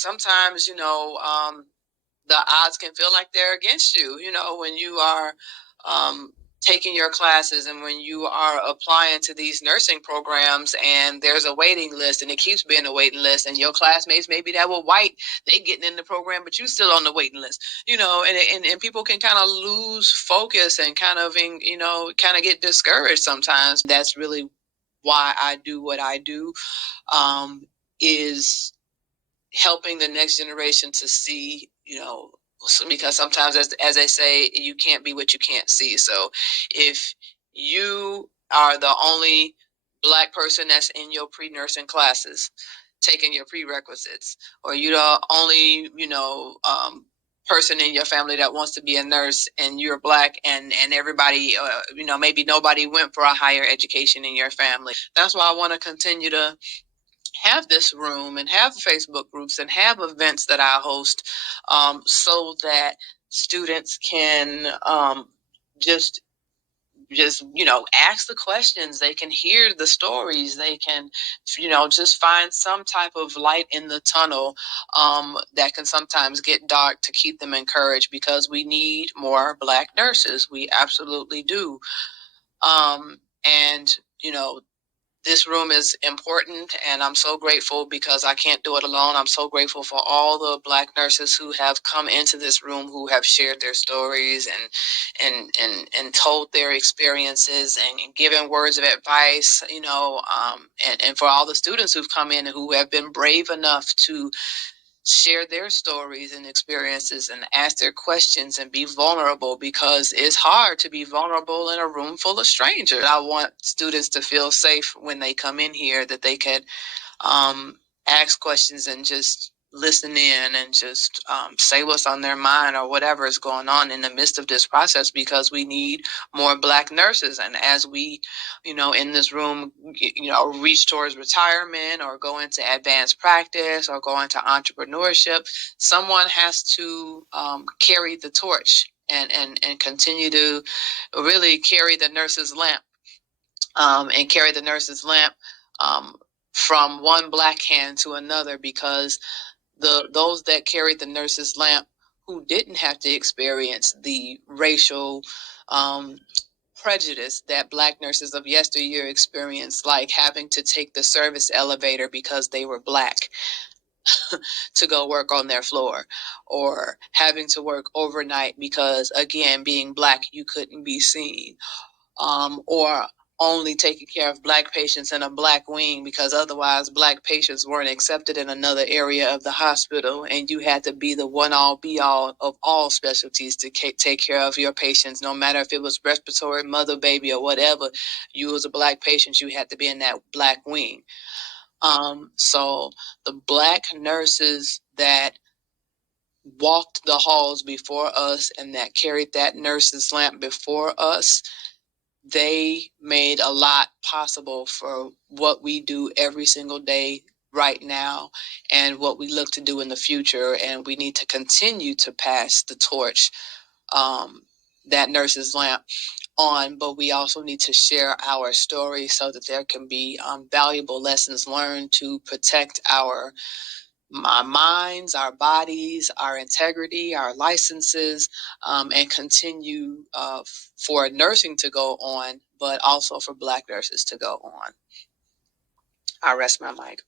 Sometimes, the odds can feel like they're against you, when you are taking your classes and when you are applying to these nursing programs and there's a waiting list and it keeps being a waiting list, and your classmates maybe that were white, they getting in the program, but you still on the waiting list, and people can kind of lose focus and kind of get discouraged sometimes. That's really why I do what I do, is helping the next generation to see, because sometimes, as they say, you can't be what you can't see. So if you are the only Black person that's in your pre-nursing classes, taking your prerequisites, or you're the only, person in your family that wants to be a nurse, and you're Black, and everybody, maybe nobody went for a higher education in your family. That's why I want to continue to have this room and have Facebook groups and have events that I host, so that students can just ask the questions. They can hear the stories. They can just find some type of light in the tunnel, that can sometimes get dark, to keep them encouraged, because we need more Black nurses. We absolutely do. And this room is important, and I'm so grateful because I can't do it alone. I'm so grateful for all the Black nurses who have come into this room, who have shared their stories and told their experiences and given words of advice, and for all the students who've come in and who have been brave enough to share their stories and experiences and ask their questions and be vulnerable, because it's hard to be vulnerable in a room full of strangers. I want students to feel safe when they come in here, that they could ask questions and just listen in and just say what's on their mind or whatever is going on in the midst of this process, because we need more Black nurses. And as we, in this room, reach towards retirement or go into advanced practice or go into entrepreneurship, someone has to carry the torch and continue to really carry the nurse's lamp, and carry the nurse's lamp from one Black hand to another, because those that carried the nurse's lamp, who didn't have to experience the racial prejudice that Black nurses of yesteryear experienced, like having to take the service elevator because they were Black to go work on their floor, or having to work overnight because, again, being Black, you couldn't be seen, or only taking care of Black patients in a Black wing because otherwise Black patients weren't accepted in another area of the hospital, and you had to be the one-all be-all of all specialties to take care of your patients, no matter if it was respiratory, mother, baby, or whatever. You as a Black patient, you had to be in that Black wing. So the Black nurses that walked the halls before us and that carried that nurse's lamp before us, they made a lot possible for what we do every single day right now and what we look to do in the future. And we need to continue to pass the torch, that nurse's lamp on, but we also need to share our story so that there can be valuable lessons learned to protect our minds, our bodies, our integrity, our licenses, and continue for nursing to go on, but also for Black nurses to go on. I rest my mic.